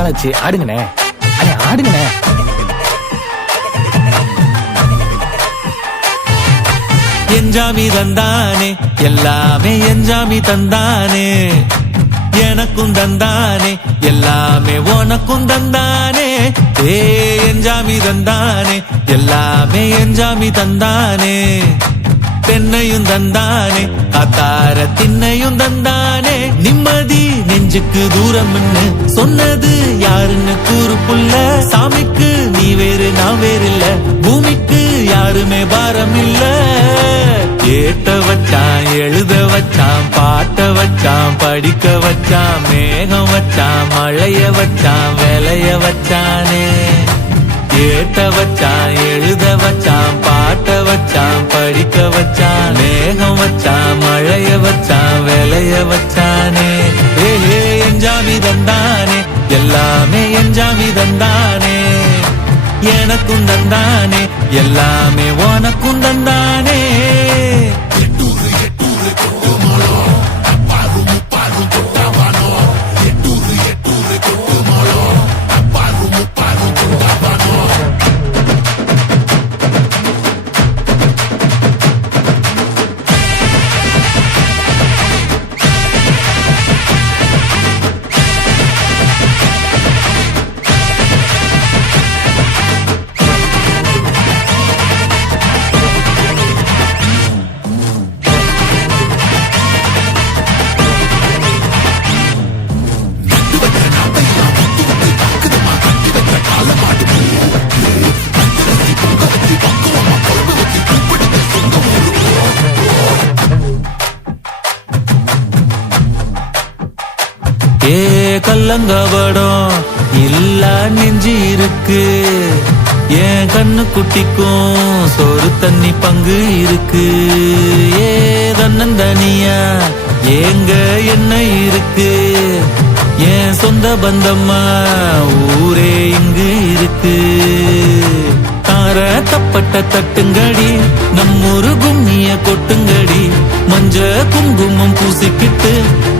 நாளாச்சு, ஆடுங்கண்ணே. அண்ணே ஆடுங்கண்ணே. என்ஜாமி தந்தானே எல்லாமே, என்ஜாமி தந்தானே எனக்கும் தந்தானே எல்லாமே, உனக்கும் தந்தானே. ஏ என்ஜாமி தந்தானே எல்லாமே, என்ஜாமி தந்தானே. தென்னையும் தந்தானே, காத்தார திண்ணையும் தந்தானே. நிம்மதி நெஞ்சுக்கு தூரம்னு சொன்னது யாருன்னு கூறு புள்ள. சாமிக்கு நீ வேறு நான் வேறு இல்ல, பூமிக்கு யாருமே பாரம் இல்ல. ஏத்த வச்சான், எழுத வச்சான், பாட்ட வச்சான், படிக்க வச்சான், மேகம் வச்சான், மழைய வச்சான், வேலைய வச்சானே. ஏத்த வச்சான், எழுத வச்சான், பாட்ட வச்சான், படிக்க வச்சான், மேகம் வச்சான், மழைய வச்சான், வேலைய வச்சானே. ஏ என்ஜாமி தந்தானே எல்லாமே, என்ஜாமி தந்தானே. எனக்கும் தந்தானே எல்லாமே, உனக்கும் தந்தானே. ஏ கல்லங்கபடம் இல்ல நெஞ்சு இருக்கு, என் கண்ணு குட்டிக்கும் சோறு தண்ணி பங்கு இருக்கு. ஏ தன்னந்தனியா ஏங்க என்ன இருக்கு, என் சொந்த பந்தம்மா ஊரே இங்கு இருக்கு. தார தப்பட்ட தட்டுங்கடி, நம்மொரு கும்மிய கொட்டுங்கடி. மஞ்ச குங்குமம் பூசிக்கிட்டு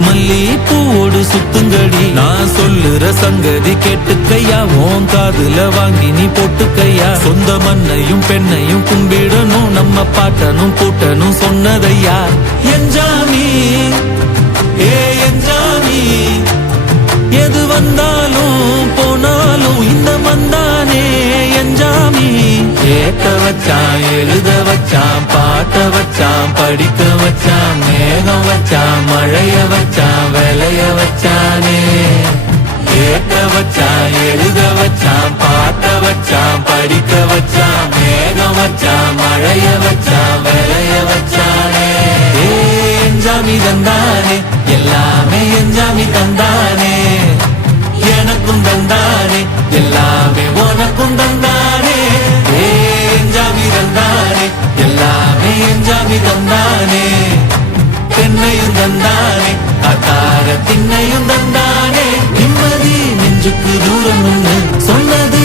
மல்லி பூவோடு சுத்துங்கடி. நான் சொல்லுற சங்கதி கேட்டுக்கையா, உன் காதுல வாங்கி நீ போட்டுக்கையா. சொந்த மண்ணையும் பெண்ணையும் கும்பிடணும், நம்ம பாட்டனும் கூட்டனும் சொன்னதையா. என்ஜாமி ஏ என்ஜாமி, எது வந்தாலும் போனாலும் இந்த மந்தானே என்ஜாமி. ஏத்த வச்சான், எழுத வச்சான், பாட்ட வச்சான், படிக்க வச்சான், மேகம் வச்சான், மழைய வச்சான், வேலைய வச்சானே. ஏத்த வச்சான், எழுத வச்சான், பாட்ட வச்சான், படிக்க வச்சான், மேகம் வச்சான், மழைய வச்சான், வேலைய வச்சானே. ஏ என்ஜாமி தந்தானே எல்லாமே, என்ஜாமி தந்தானே. எனக்கும் தந்தானே எல்லாமே, உனக்கும் தந்தானே. ஏ என்ஜாமி தந்தானே எல்லாமே, என்ஜாமி தந்தானே. தென்னையும் தந்தானே, காத்தார திண்ணையும் தந்தானே. நிம்மதி நெஞ்சுக்கு தூரம்னு சொன்னது